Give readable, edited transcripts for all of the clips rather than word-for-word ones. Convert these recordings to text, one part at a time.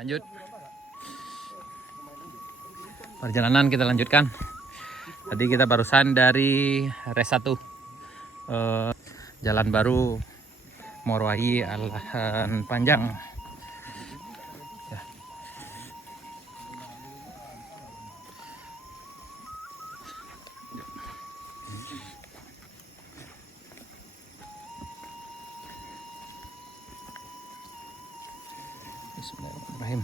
Lanjut. Perjalanan kita lanjutkan. Tadi kita barusan dari res 1 jalan baru Morowali Alahan Panjang. Ya. Bismillahirrahmanirrahim.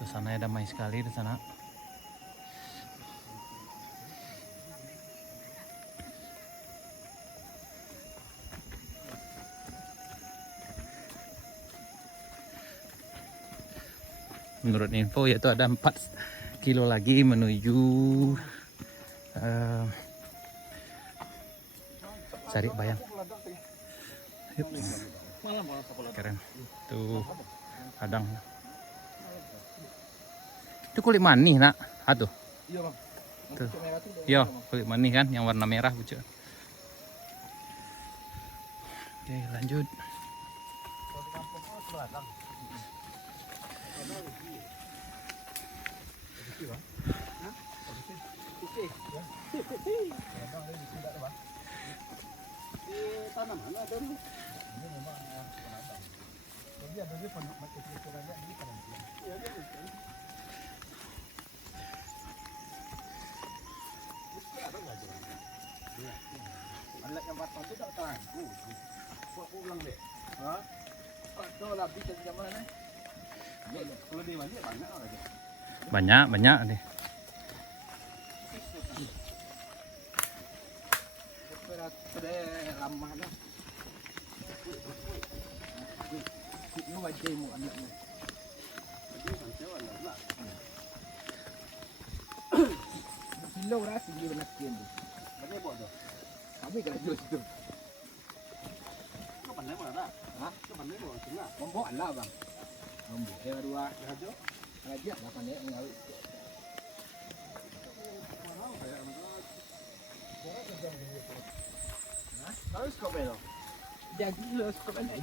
Suasananya damai sekali di sana. Menurut info yaitu ada 4 kilo lagi menuju Sarik Bayang. Yups. Keren. Tuh kadang. Itu kulit manis nak. Tuh. Iya bang. Tuh. Iya kulit manis kan yang warna merah pucuk. Oke lanjut. Tanaman ada nih. Ini memang penambang. Jadi ada dia pakai filternya ini penambang. Iya dia betul. Ada nggak jalan? Iya. Alat yang batang itu tak tangguh. Buat pulang deh. Hah? Itu lebih dari zaman mana? Kalau dia banyak lagi. Banyak deh. Sudah lama dah. Ini wajib mu anaknya. Kilo ras dia nak kian tu. Mana buat tu? Kami kena jual situ. Kau pandai mana? Hah? Kau pandai buat sini? Membawa lah bang. Membawa. Yang dua. Raja. Raja dah pandai mengalir. Harus kau belok. Jadi harus kau belok.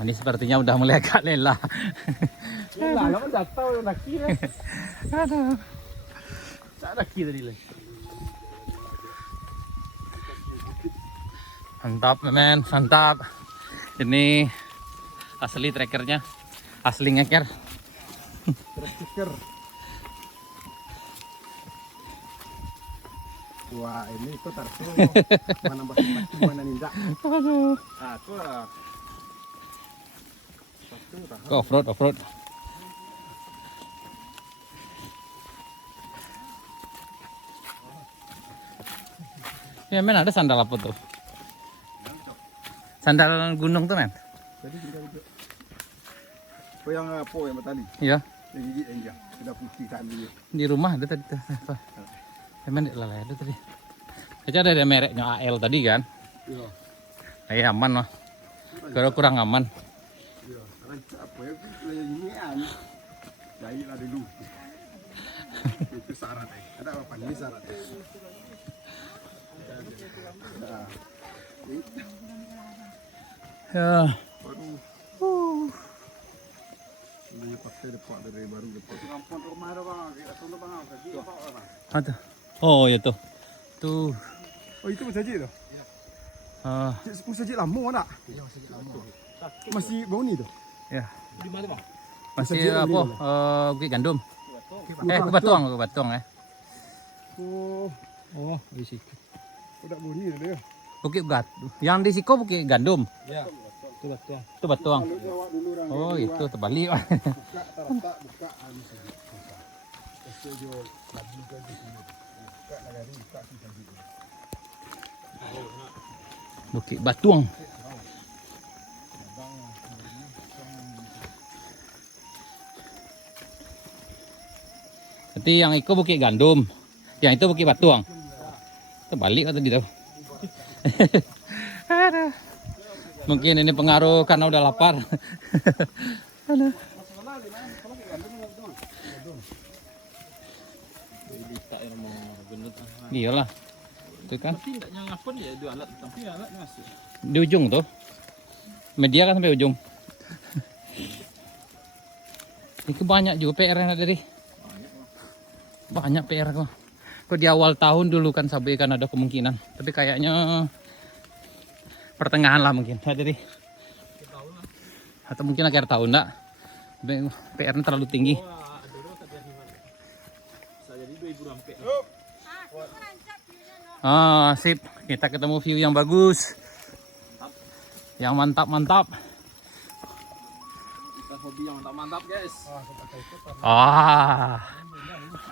Ini sepertinya udah mulai agak lelah. Lelah, lama dah tahu nak kira. Aduh. Tak ada kira tadi lah. Mantap men, mantap. Ini asli trackernya, asli ngeker. Tracker. Wah ini itu tarso. Mana batu mana ninja. Aduh. Ah tu lah. Ke off-road. Ya men ada sandal apa tuh? Sandal gunung tuh men? Jadi kita itu. Kau yang apa yang tadi? Iya. Yang gigit yang sudah putih tadi. Di rumah ada tadi tuh. Emang lalai ada tadi. Aja ada mereknya AL tadi kan? Iya. Kayak aman loh. Kalau kurang aman. Iya. Apa ya? Ini an. Jahit lah dulu. Itu syarat. Ada apa ini syarat? Ya. Ini pakai depak dari baru depak. Kampung rumah ada bang. Kita tunggu bang. Jadi apa bang? Ada. Oh ya tuh. Tuh. Oh itu masjid tu? Ah, Masjid lama tak? Ya masjid lama. Masih bau ni tu? ya. Di mana bang? Masih Masjid apa? ni Bukit Gandum. Batu. Batuang ya. Oh di situ. Udah bau ni dia. Bukit Yang di Siko Bukit Gandum. Ya. Itu batuang. Itu Batuang. Oh, itu terbalik. Buka terletak buka anu saja. Studio lagi ke sini. Buka nagari buka sini saja. Bukit Batuang. Berarti yang itu Bukit Gandum. Yang itu Bukit Batuang. Terbalik atau tadi tuh. Aduh. Mungkin ini pengaruh karena udah lapar. Aduh. Iyalah. Itu kan. Di ujung tuh. Media kan sampai ujung. Ini banyak juga PR-nya tadi. Banyak PR kok. Kok di awal tahun dulu kan sabi kan ada kemungkinan. Tapi kayaknya pertengahan lah mungkin. Jadi atau mungkin akhir tahun enggak. PR-nya terlalu tinggi. Ah, sip. Kita ketemu view yang bagus. Yang mantap-mantap. Kita hobi yang mantap-mantap, guys. Ah.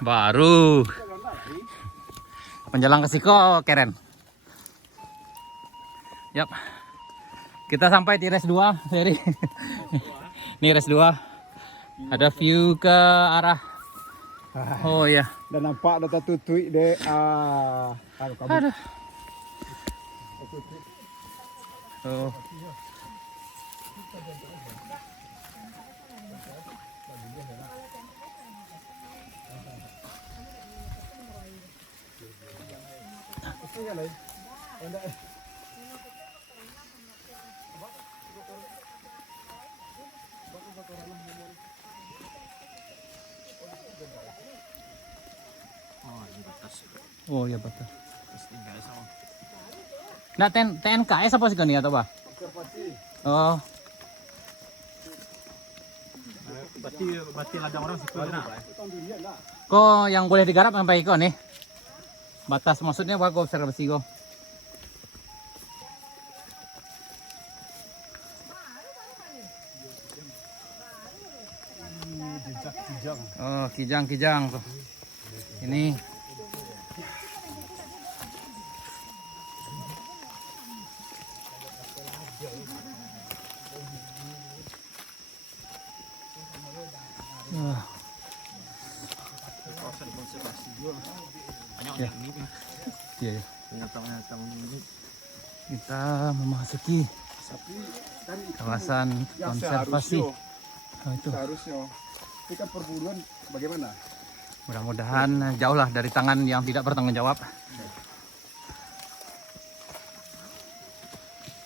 Baru. Menjelang ke Siko, keren. Yap. Kita sampai di res 2, Ferry. Ini res 2. Ada view ke arah. Oh iya. Dan nampak data tutui deh. Aduh. Oh. Oh iya betul. Nah, TNKS apa sih kan ya atau apa? Oh. Berarti ladang orang situ enak. Kok yang boleh digarap sampai iko nih? Batas maksudnya apa kok observasi kok? Oh, kijang tuh. Ini Kawasan konservasi juga. Banyak Ya. ini. iya, iya. Ternyata ini. Kita memasuki Tapi kan itu kawasan yang konservasi. seharusnya. Oh, itu. Seharusnya. Tapi kan perburuan bagaimana? Mudah-mudahan jauh lah dari tangan yang tidak bertanggung jawab.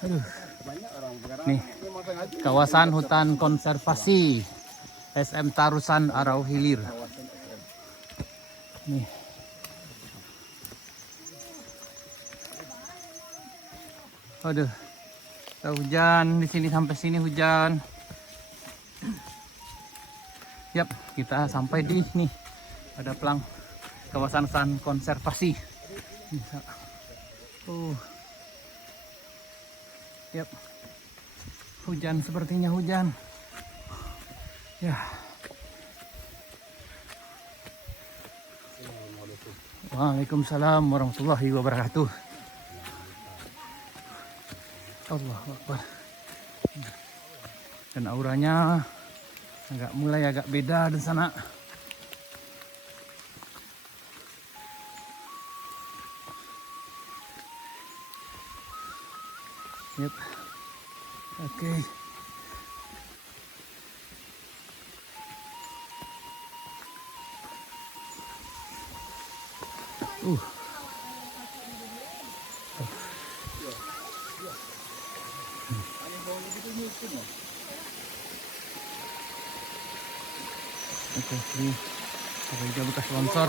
Aduh. Banyak orang sekarang. Nih, Memang sengaja. kawasan hutan konservasi SM Tarusan Arau Hilir. Kawasan SM. Nih. Aduh. Hujan di sini sampai sini hujan. Yap, kita sampai di nih. Ada pelang kawasan hutan konservasi. Yap. Hujan sepertinya hujan. Ya. Waalaikumsalam warahmatullahi wabarakatuh. Allahu Akbar. Dan auranya mulai agak beda di sana. Yep. Oke. Oke, ini ada juga bekas longsor.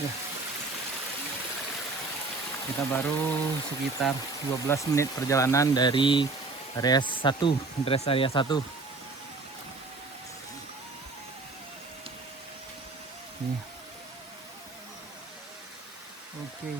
Ya. Kita baru sekitar 12 menit perjalanan dari rest area 1. Nih. Oke.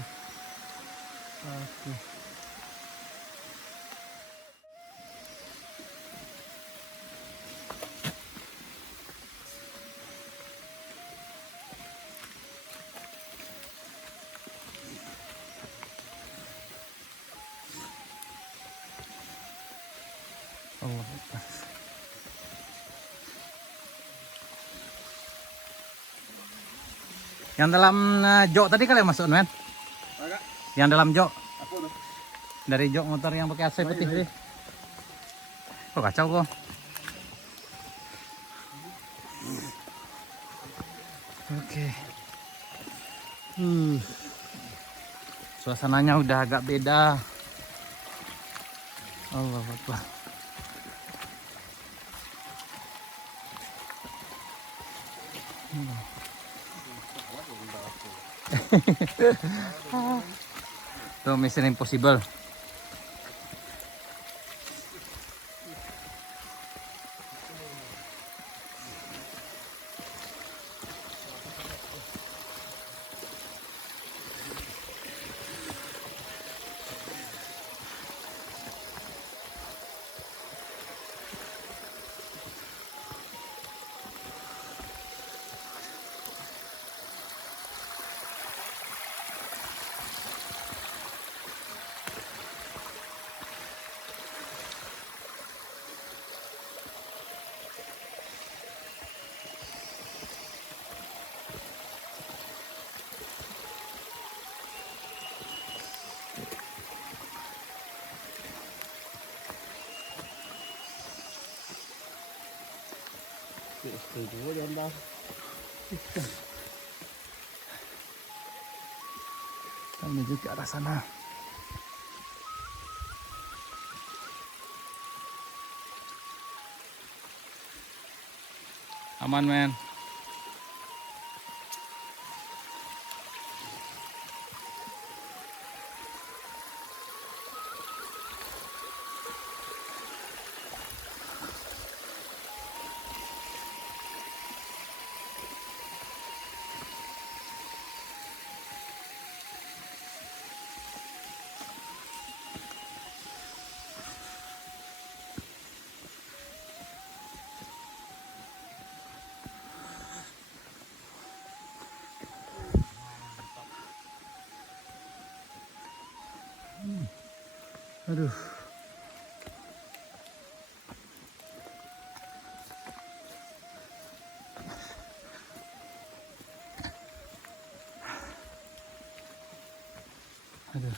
Allah Akbar. Yang dalam jok tadi kalian masuk, men? Agak. Yang dalam jok. Apa tuh? Dari jok motor yang pakai AC putih tadi. Oh, kacau kok. Oke. Suasananya udah agak beda. Allah Akbar. Tuh Mission Impossible. Kita menuju ke arah sana. Aman, men. Aduh. Aduh.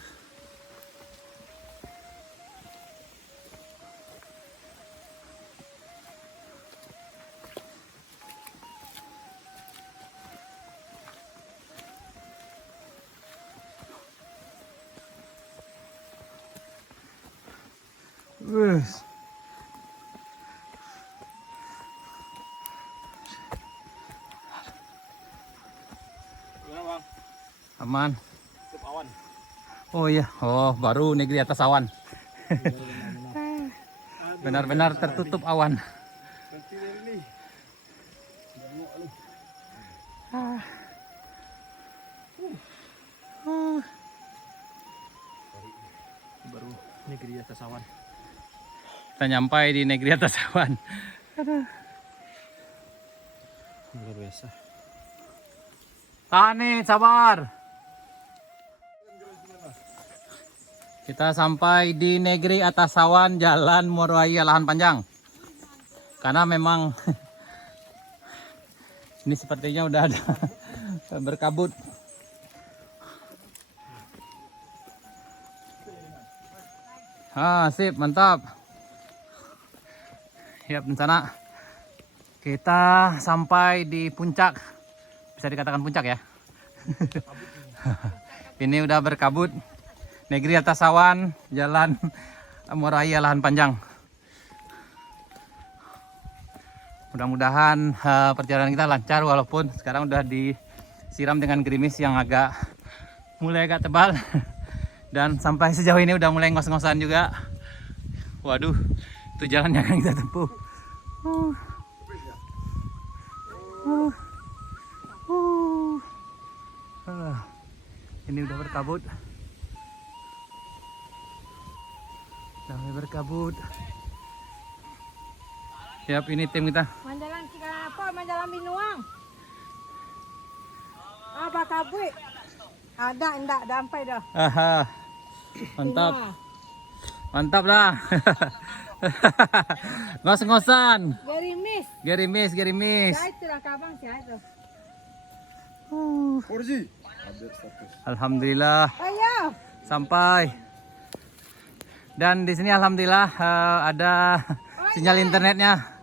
Wes. Gimana, Bang? Aman. Tutup awan. Oh iya, oh baru negeri atas awan. Benar-benar tertutup awan. Nanti dari ini. Bengok lu. Baru negeri atas awan. Kita nyampai di negeri atas awan. Luar biasa. Tahan nih, sabar. Kita sampai di negeri atas awan, Jalan Morowaya Lahan Panjang. Karena memang ini sepertinya udah ada berkabut. Sip, mantap. Ya, rencana kita sampai di puncak, bisa dikatakan puncak ya. Ini udah berkabut, negeri atas awan, Jalan Morowaya Lahan Panjang. Mudah-mudahan perjalanan kita lancar, walaupun sekarang udah disiram dengan gerimis yang mulai agak tebal. Dan sampai sejauh ini udah mulai ngos-ngosan juga. Waduh, itu jalan yang akan kita tempuh. Ini udah berkabut. Udah mulai berkabut. Siap, ini tim kita. Manjalan apa? Manjalan Binuang. Apa kabui? Ada, enggak, sampai dah. Aha. Mantap. Inilah. Mantap lah. Ngos-ngosan. Gerimis. Gerimis. Saya itulah kabang saya itu. 4G. Update status. Alhamdulillah Ayo. sampai. Dan di sini alhamdulillah ada sinyal internetnya.